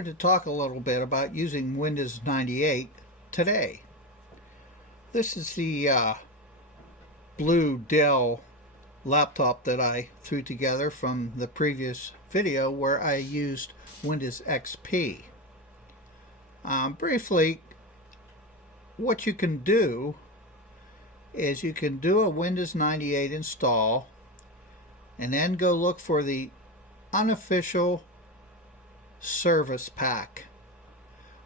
wanted to talk a little bit about using Windows 98 today. This is the blue Dell laptop that I threw together from the previous video where I used Windows XP. Briefly, what you can do is you can do a Windows 98 install and then go look for the unofficial service pack,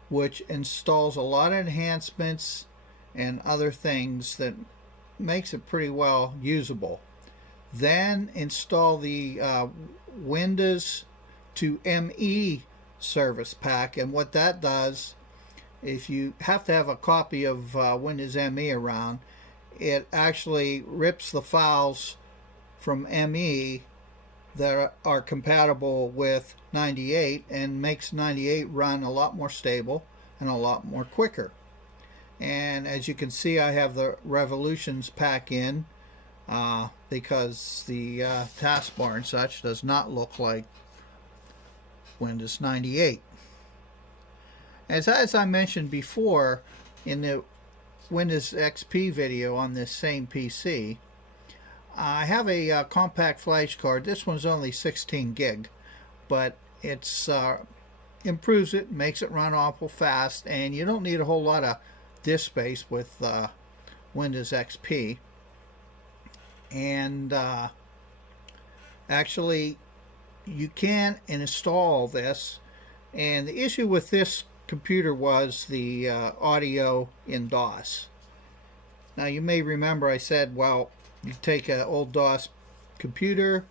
which installs a lot of enhancements and other things that makes it pretty well usable. Then install the Windows to ME service pack, and what that does, if you have to have a copy of Windows ME around, it actually rips the files from ME that are compatible with 98 and makes 98 run a lot more stable and a lot more quicker. And as you can see, I have the Revolutions pack in because the taskbar and such does not look like Windows 98. As I mentioned before in the Windows XP video on this same PC, I have a compact flash card. This one's only 16 gig, but it's improves it, makes it run awful fast, and you don't need a whole lot of disk space with Windows XP. And actually, you can install this. And the issue with this computer was the audio in DOS. Now, you may remember I said, well, you take an old DOS computer,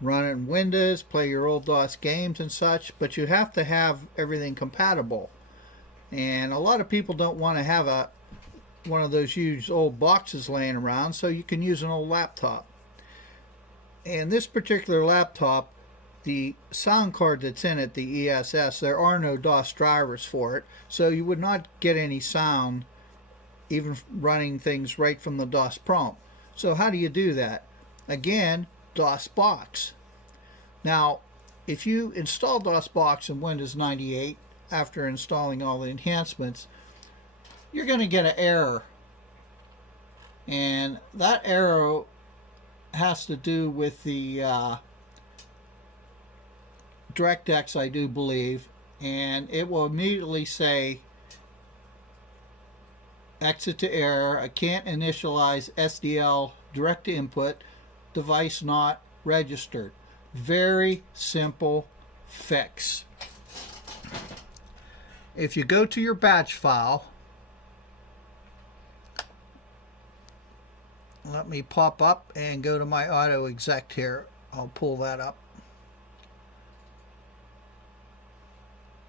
run it in Windows, play your old DOS games and such, but you have to have everything compatible. And a lot of people don't want to have one of those huge old boxes laying around, so you can use an old laptop. And this particular laptop, the sound card that's in it, the ESS, there are no DOS drivers for it, so you would not get any sound even running things right from the DOS prompt. So how do you do that? Again, DOSBox. Now, if you install DOSBox in Windows 98 after installing all the enhancements, you're going to get an error. And that error has to do with the DirectX, I do believe, and it will immediately say exit to error. I can't initialize SDL direct to input, device not registered. Very simple fix. If you go to your batch file, let me pop up and go to my Autoexec here. I'll pull that up.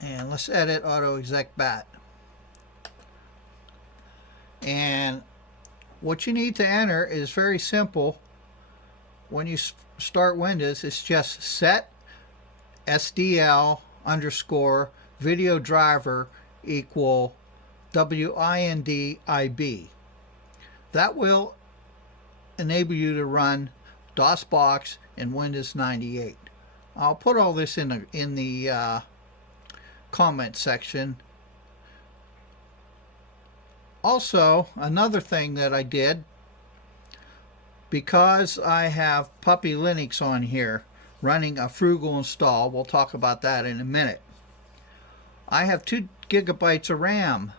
And let's edit Autoexec.bat. And what you need to enter is very simple. When you start Windows, it's just set SDL underscore video driver equal WINDIB. That will enable you to run DOSBox in Windows 98. I'll put all this in the comment section. Also, another thing that I did, because I have Puppy Linux on here running a Frugal install, we'll talk about that in a minute. I have 2 gigabytes of RAM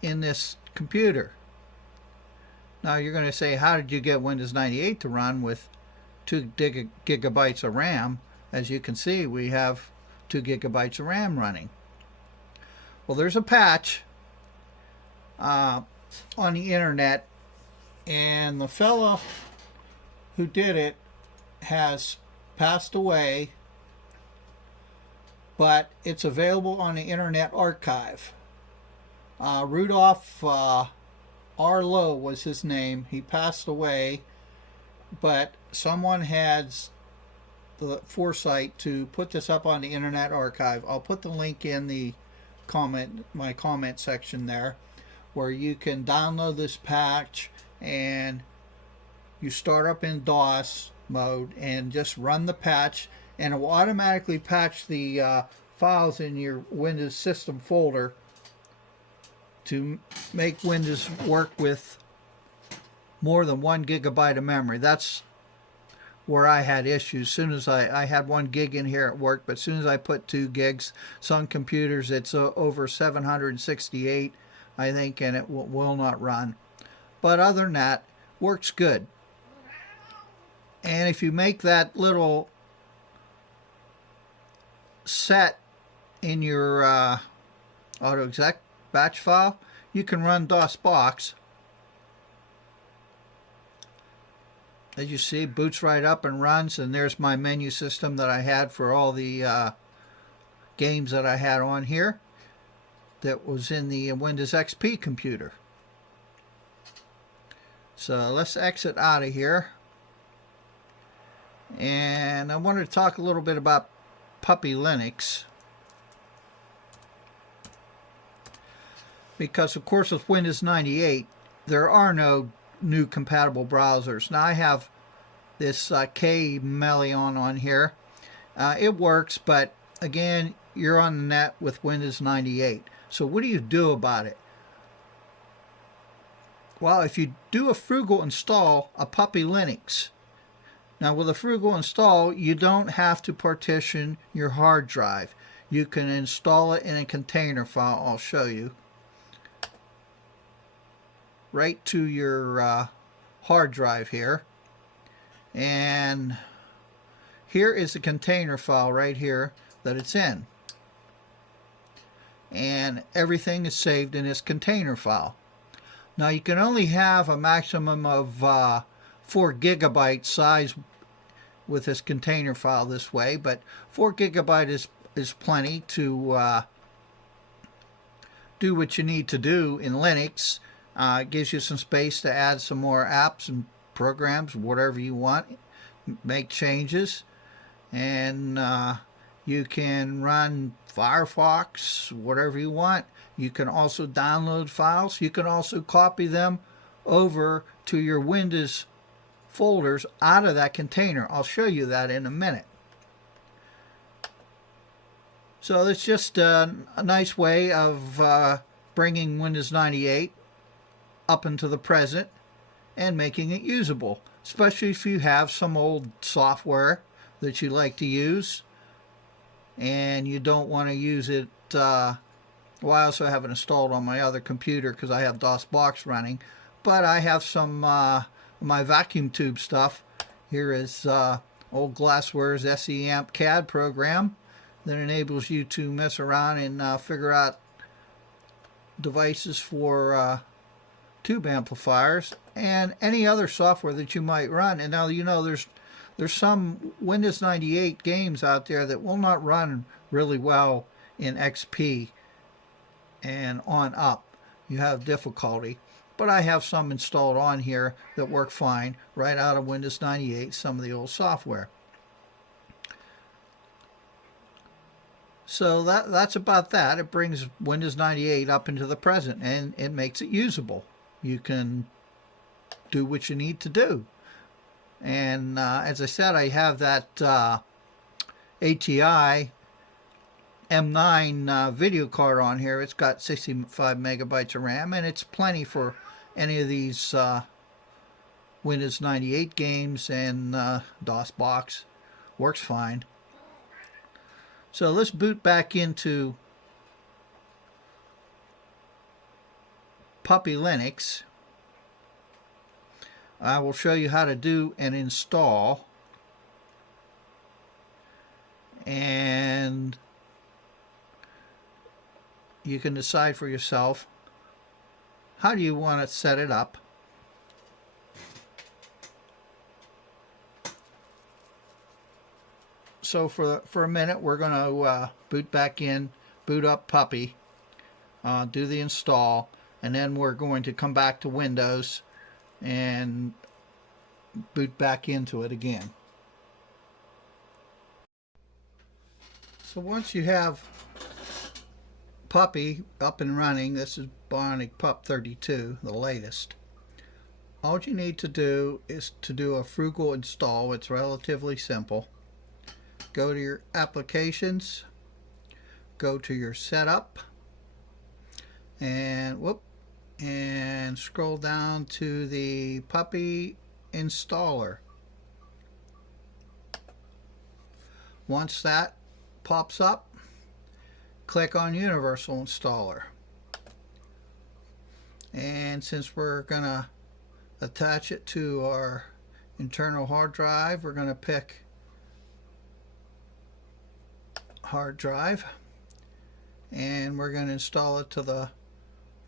in this computer. Now you're going to say, how did you get Windows 98 to run with 2 gigabytes of RAM? As you can see, we have 2 gigabytes of RAM running. Well, there's a patch on the internet, and the fellow who did it has passed away, but it's available on the Internet Archive. Rudolph Arlo was his name. He passed away, but someone had the foresight to put this up on the Internet Archive. I'll put the link in the my comment section there, where you can download this patch and you start up in DOS mode and just run the patch, and it will automatically patch the files in your Windows system folder to make Windows work with more than 1 gigabyte of memory. That's where I had issues. As soon as I had 1 gig in here at work, but as soon as I put 2 gigs, some computers it's over 768, I think, and it will not run. But other than that, works good. And if you make that little set in your Autoexec batch file, you can run DOSBox. As you see, boots right up and runs, and there's my menu system that I had for all the games that I had on here that was in the Windows XP computer. So let's exit out of here. And I wanted to talk a little bit about Puppy Linux. Because, of course, with Windows 98, there are no new compatible browsers. Now, I have this K-Melion on here. It works, but, again, you're on the net with Windows 98. So what do you do about it? Well, if you do a Frugal install, a Puppy Linux. Now, with a Frugal install, you don't have to partition your hard drive. You can install it in a container file. I'll show you. Right to your hard drive here. And here is the container file right here that it's in. And everything is saved in this container file. Now, you can only have a maximum of 4 gigabyte size with this container file this way, but 4 gigabyte is plenty to do what you need to do in Linux. It gives you some space to add some more apps and programs, whatever you want, make changes, and you can run Firefox, whatever you want. You can also download files. You can also copy them over to your Windows folders out of that container. I'll show you that in a minute. So it's just a nice way of bringing Windows 98 up into the present and making it usable, especially if you have some old software that you like to use and you don't want to use it. Well, I also have it installed on my other computer because I have DOSBox running, but I have some my vacuum tube stuff. Here is old Glassware's SEAMP CAD program that enables you to mess around and figure out devices for tube amplifiers and any other software that you might run. And now, you know, there's some Windows 98 games out there that will not run really well in XP and on up. You have difficulty, but I have some installed on here that work fine right out of Windows 98, some of the old software. So that's about that. It brings Windows 98 up into the present and it makes it usable. You can do what you need to do. And as I said, I have that ATI M9 video card on here. It's got 65 megabytes of RAM, and it's plenty for any of these Windows 98 games, and DOSBox works fine. So let's boot back into Puppy Linux. I will show you how to do an install, and you can decide for yourself how do you want to set it up. So for a minute we're going to boot back in, boot up Puppy, do the install, and then we're going to come back to Windows and boot back into it again. So once you have Puppy up and running, this is Bionic Pup 32, the latest. all you need to do is to do a Frugal install. It's relatively simple. Go to your applications, go to your setup, and scroll down to the puppy installer. Once that pops up, click on Universal Installer. And since we're going to attach it to our internal hard drive, we're going to pick hard drive, and we're going to install it to the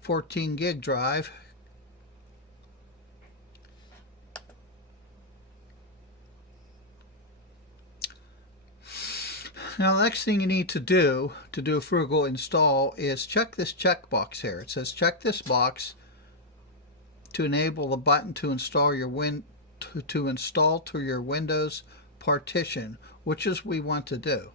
14 gig drive. Now the next thing you need to do a Frugal install is check this checkbox here. It says check this box to enable the button to install your to install to your Windows partition, which is we want to do.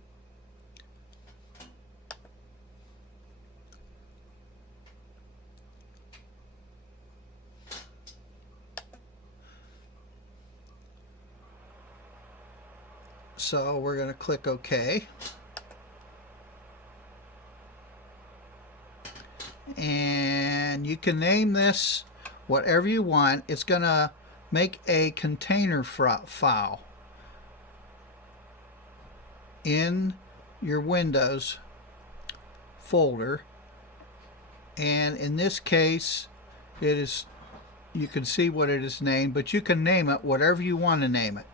So we're going to click OK. And you can name this whatever you want. It's going to make a container file in your Windows folder. And in this case, it is, you can see what it is named, but you can name it whatever you want to name it.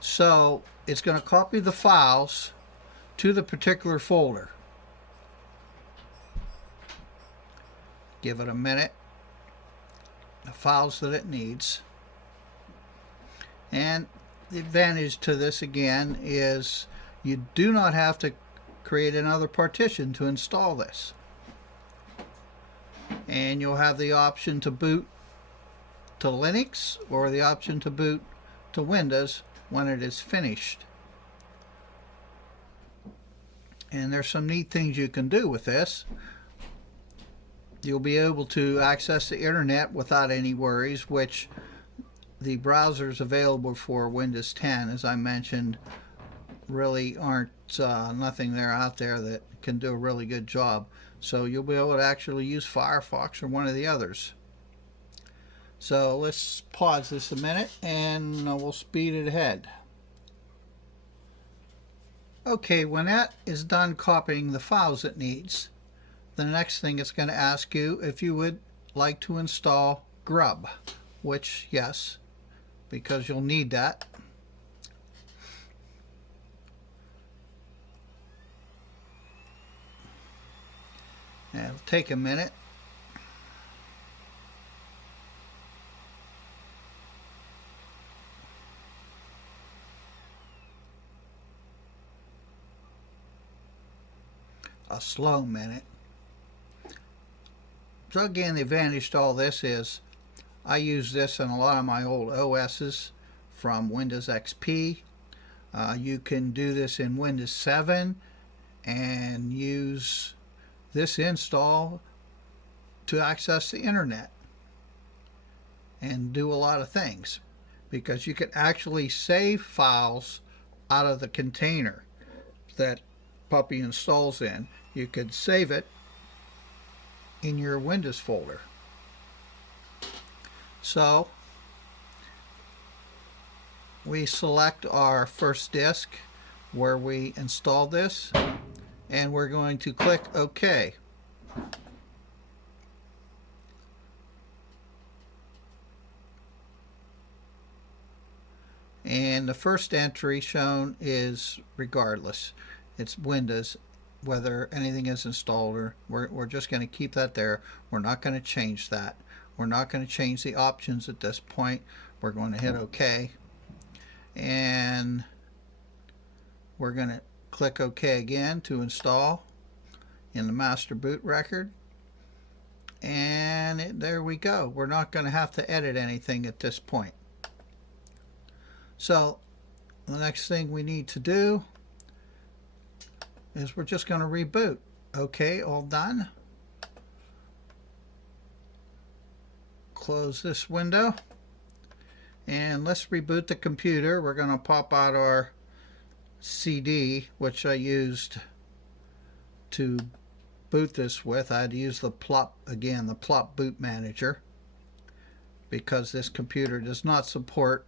So it's going to copy the files to the particular folder. Give it a minute. The files that it needs. And the advantage to this again is you do not have to create another partition to install this. And you'll have the option to boot to Linux or the option to boot to Windows when it is finished. And there's some neat things you can do with this. You'll be able to access the internet without any worries, which the browsers available for Windows 10, as I mentioned, really aren't nothing there out there that can do a really good job. So you'll be able to actually use Firefox or one of the others. So let's pause this a minute and we'll speed it ahead. Okay, when that is done copying the files it needs, the next thing it's going to ask you if you would like to install Grub, which yes, because you'll need that. And it'll take a minute. A slow minute. So again, the advantage to all this is I use this in a lot of my old OSs from Windows XP. You can do this in Windows 7 and use this install to access the internet and do a lot of things, because you can actually save files out of the container that Puppy installs in. You could save it in your Windows folder. So we select our first disk where we installed this, and we're going to click OK. And the first entry shown is regardless. It's Windows, whether anything is installed, or we're just going to keep that there. We're not going to change that. We're not going to change the options at this point. We're going to hit OK. And we're going to click OK again to install in the master boot record. And there we go. We're not going to have to edit anything at this point. So the next thing we need to do is we're just going to reboot. Okay, all done. close this window and let's reboot the computer. We're going to pop out our CD, which I used to boot this with. I had to use the plop again, the plop boot manager, because this computer does not support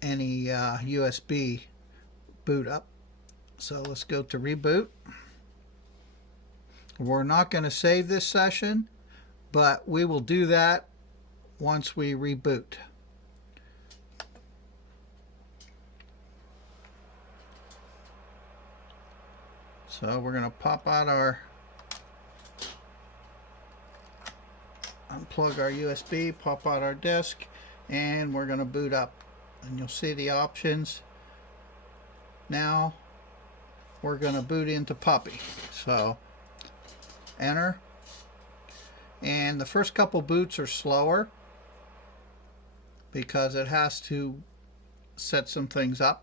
any USB boot up. So let's go to reboot. We're not going to save this session, but we will do that once we reboot. So we're going to pop out our, unplug our USB, pop out our disk, and we're going to boot up. And you'll see the options. Now we're going to boot into Puppy. So enter. And the first couple boots are slower because it has to set some things up.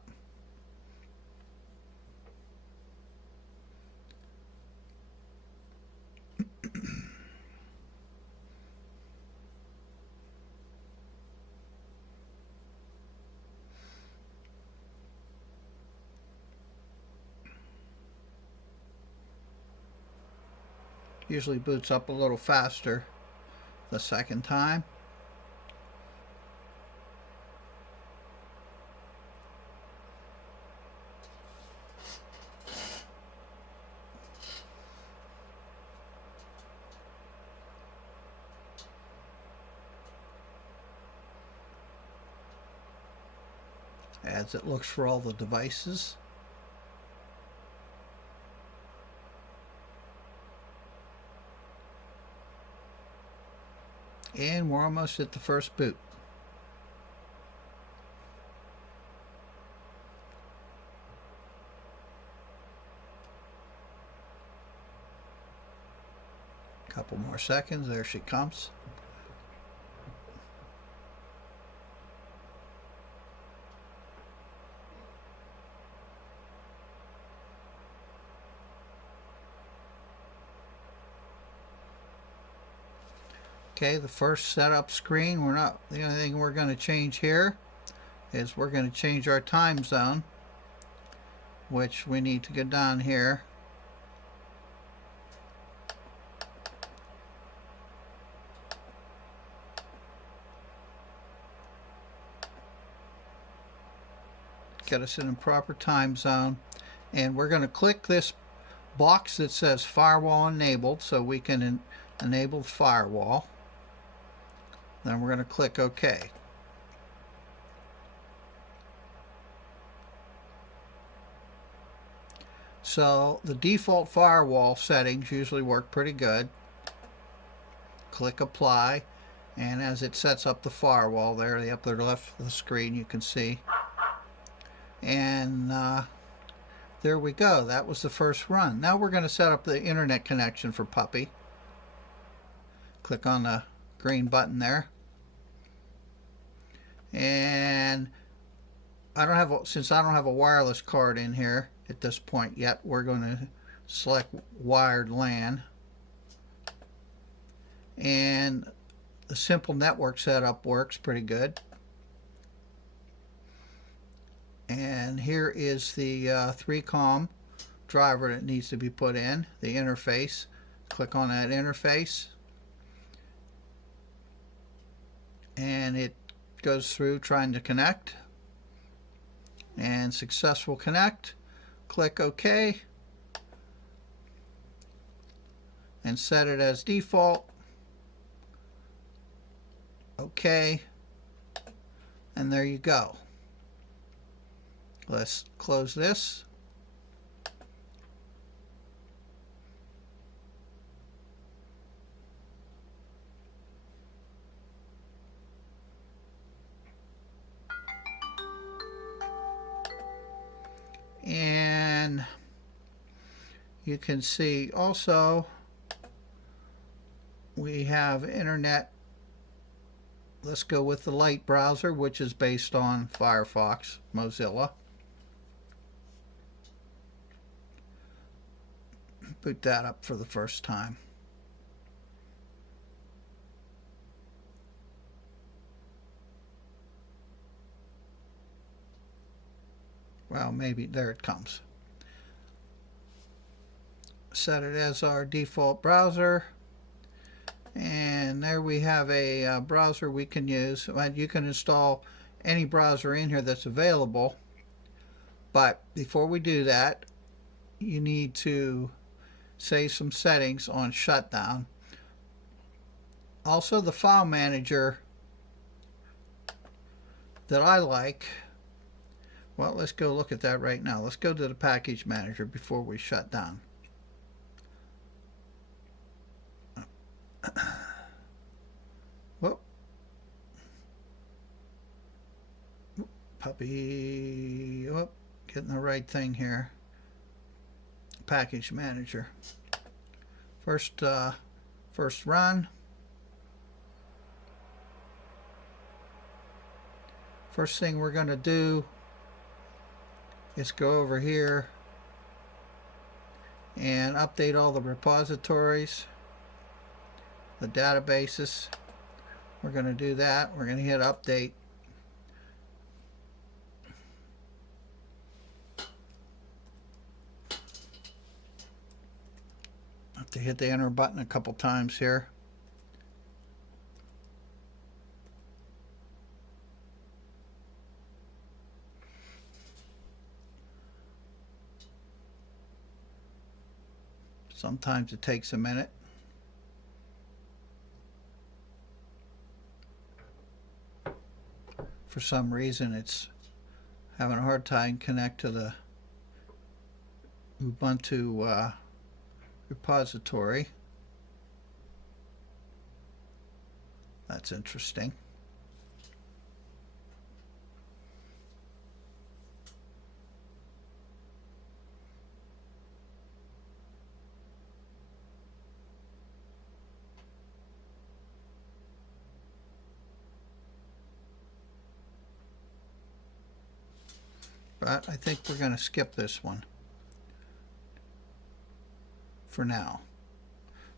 Usually boots up a little faster the second time. As it looks for all the devices. And we're almost at the first boot. Couple more seconds. There she comes. Okay, the first setup screen, the only thing we're going to change here is we're going to change our time zone, which we need to go down here. Get us in a proper time zone, and we're going to click this box that says firewall enabled so we can enable firewall. Then we're going to click OK. So the default firewall settings usually work pretty good. Click apply, and as it sets up the firewall there, the upper left of the screen, you can see. And there we go. That was the first run. Now we're going to set up the internet connection for Puppy. Click on the green button there. And since I don't have a wireless card in here at this point yet, we're going to select wired LAN. And the simple network setup works pretty good. And here is the 3COM driver that needs to be put in, the interface. Click on that interface, and it goes through trying to connect, and successful connect. Click OK and set it as default. OK, and there you go. Let's close this. And you can see also we have internet. Let's go with the Lite browser, which is based on Firefox, Mozilla. Boot that up for the first time. Well, maybe there it comes. Set it as our default browser. And there we have a browser we can use. You can install any browser in here that's available. But before we do that, you need to save some settings on shutdown. Also, the file manager that I like, well, let's go look at that right now. Let's go to the package manager before we shut down. Whoop. Puppy. Whoop. Getting the right thing here. Package manager. First run. First thing we're going to do is go over here and update all the repositories, the databases. We're going to do that. We're going to hit update. Have to hit the enter button a couple times here. Sometimes it takes a minute. For some reason, it's having a hard time connect to the Ubuntu repository. That's interesting. But I think we're going to skip this one for now.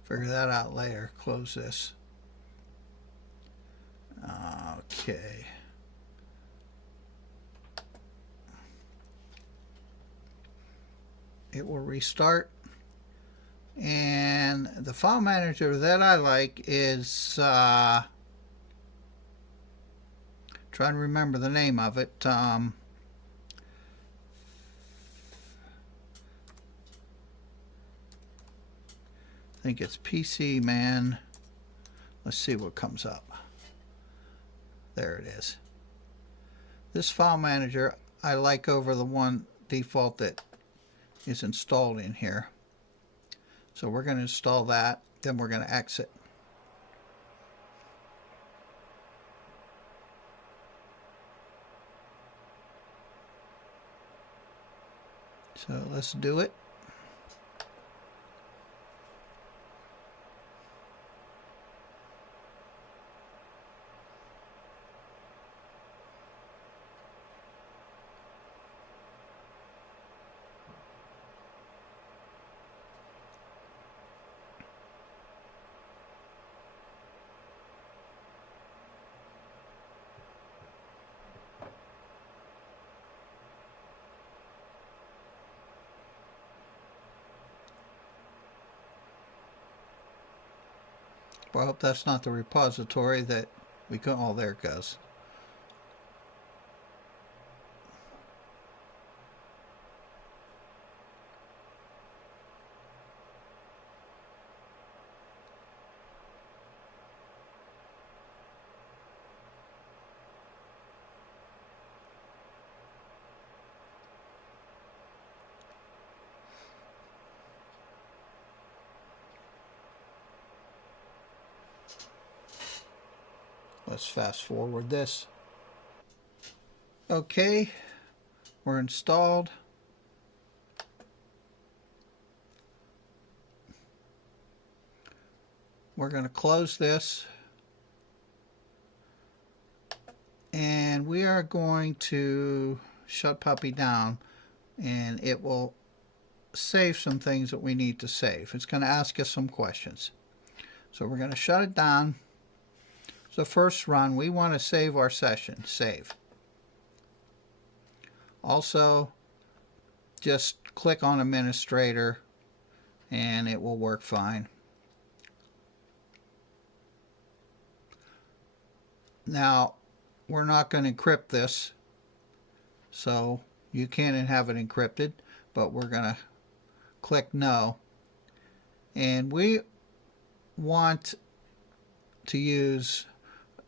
Figure that out later. Close this. Okay. It will restart. And the file manager that I like is, trying to remember the name of it. I think it's PC Man. Let's see what comes up. There it is. This file manager I like over the one default that is installed in here. So we're going to install that, then we're going to exit. So let's do it. Well, I hope that's not the repository that we can. Oh, there it goes. Let's fast forward this. Okay, we're installed. We're going to close this. And we are going to shut Puppy down, and it will save some things that we need to save. It's going to ask us some questions. So we're going to shut it down. So first run, we want to save our session. Save. Also, just click on Administrator and it will work fine. Now, we're not going to encrypt this, so you can have it encrypted, but we're going to click No. And we want to use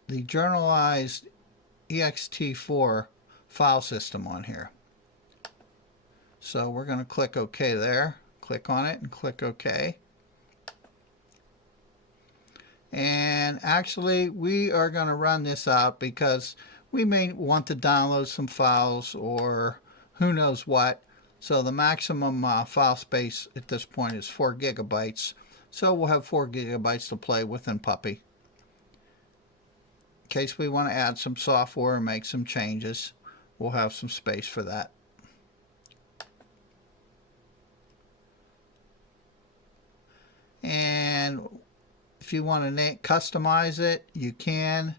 the journalized ext4 file system on here. So we're going to click OK there, click on it and click OK. And actually we are going to run this out because we may want to download some files or who knows what. So the maximum file space at this point is 4 gigabytes. So we'll have 4 gigabytes to play with in Puppy. In case we want to add some software and make some changes, we'll have some space for that. And if you want to customize it, you can,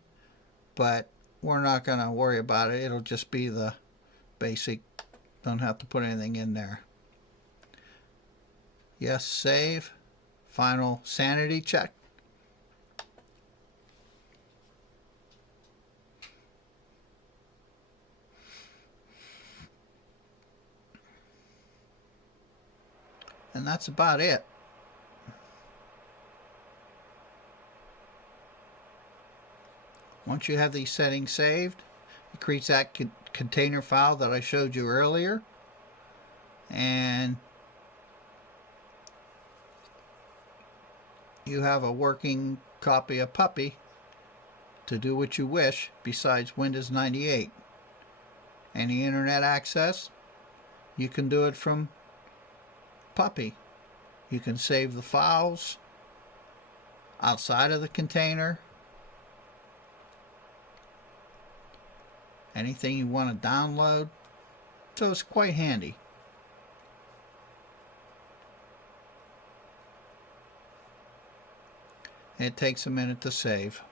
but we're not going to worry about it. It'll just be the basic. Don't have to put anything in there. Yes, save. Final sanity check. And that's about it. Once you have these settings saved, it creates that container file that I showed you earlier. And you have a working copy of Puppy to do what you wish besides Windows 98. Any internet access, you can do it from Puppy. You can save the files outside of the container. Anything you want to download. So it's quite handy. It takes a minute to save.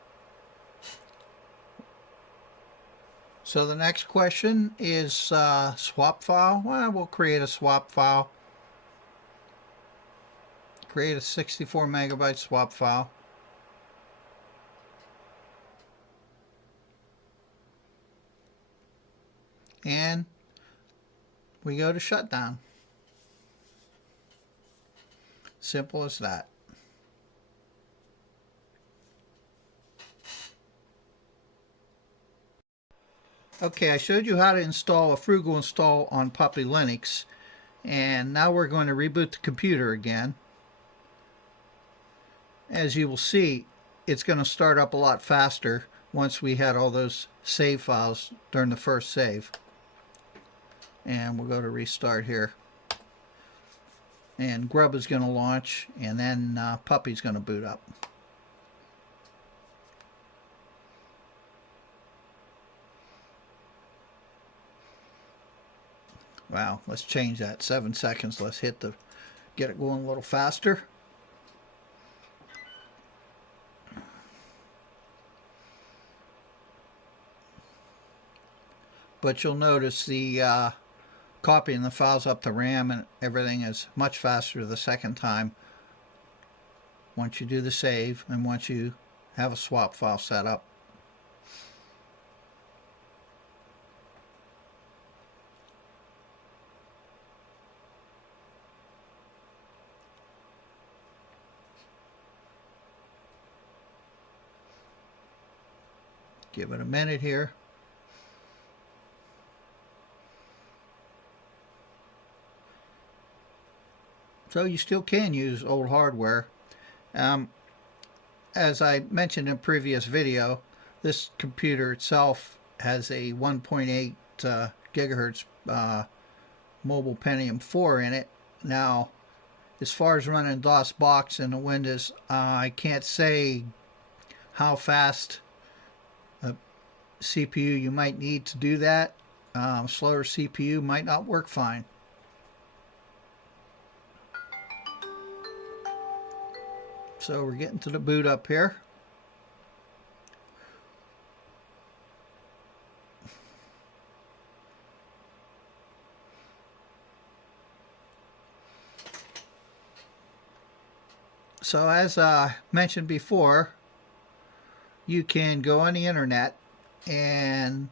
So the next question is swap file. Well, we'll create a swap file. Create a 64 megabyte swap file. And we go to shutdown. Simple as that. Okay, I showed you how to install a Frugal install on Puppy Linux, and now we're going to reboot the computer again. As you will see, it's going to start up a lot faster once we had all those save files during the first save. And we'll go to restart here. And Grub is going to launch, and then Puppy's going to boot up. Wow, let's change that. 7 seconds. Let's get it going a little faster. But you'll notice the copying the files up to RAM and everything is much faster the second time once you do the save and once you have a swap file set up. Give it a minute here. So you still can use old hardware. As I mentioned in a previous video, this computer itself has a 1.8 gigahertz mobile Pentium 4 in it. Now, as far as running DOSBox in the Windows, I can't say how fast a CPU you might need to do that. Slower CPU might not work fine. So we're getting to the boot up here. So as I mentioned before, you can go on the internet, and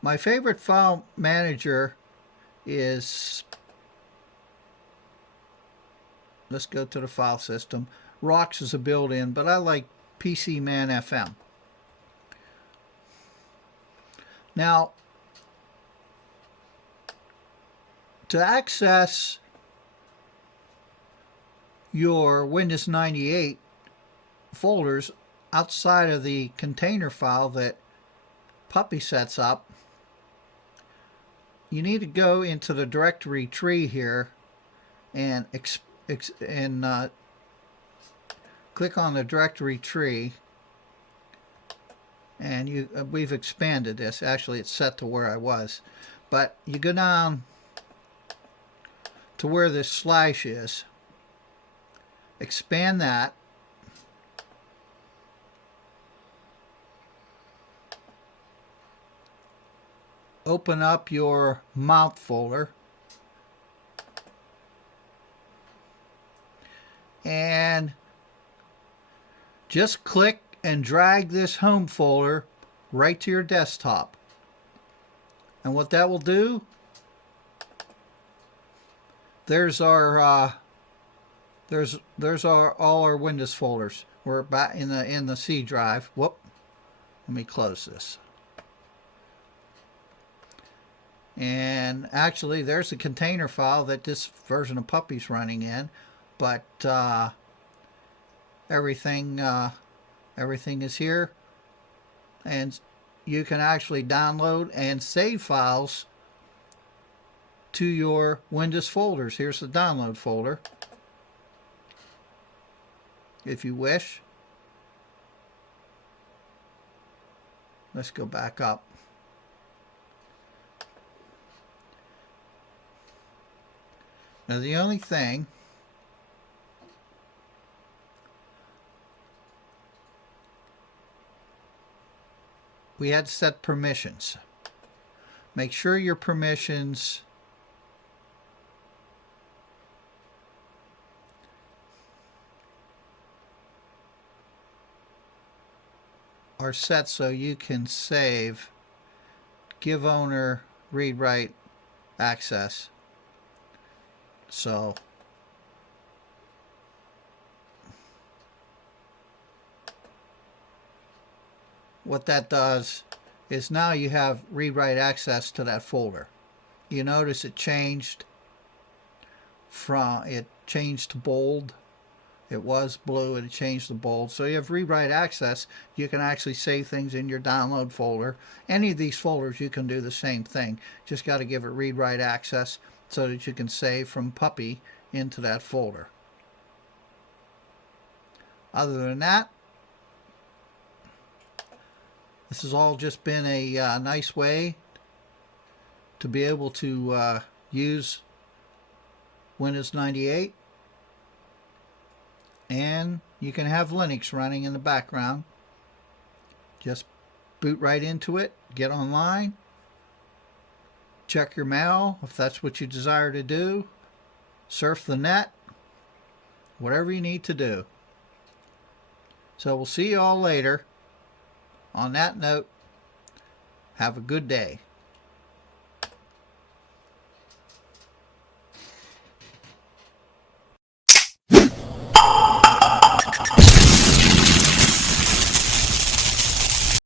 my favorite file manager is, let's go to the file system. Rox is a built-in, but I like PCman FM. Now, to access your Windows 98 folders outside of the container file that Puppy sets up, you need to go into the directory tree here and click on the directory tree, and we've expanded this. Actually, it's set to where I was, but you go down to where this slash is, expand that, open up your mount folder, and just click and drag this home folder right to your desktop. And what that will do, there's our all our Windows folders. We're back in the C drive. Whoop. Let me close this. And actually, there's a container file that this version of Puppy's running in, but everything is here, and you can actually download and save files to your Windows folders. Here's the download folder, if you wish. Let's go back up. Now the only thing, we had to set permissions. Make sure your permissions are set so you can save, give owner read write access. So what that does is now you have read-write access to that folder. You notice it changed to bold. It was blue and it changed to bold. So you have read-write access. You can actually save things in your download folder. Any of these folders you can do the same thing. Just got to give it read-write access so that you can save from Puppy into that folder. Other than that, this has all just been a nice way to be able to use Windows 98, and you can have Linux running in the background. Just boot right into it, get online, check your mail if that's what you desire to do, surf the net, whatever you need to do. So we'll see you all later. On that note, have a good day.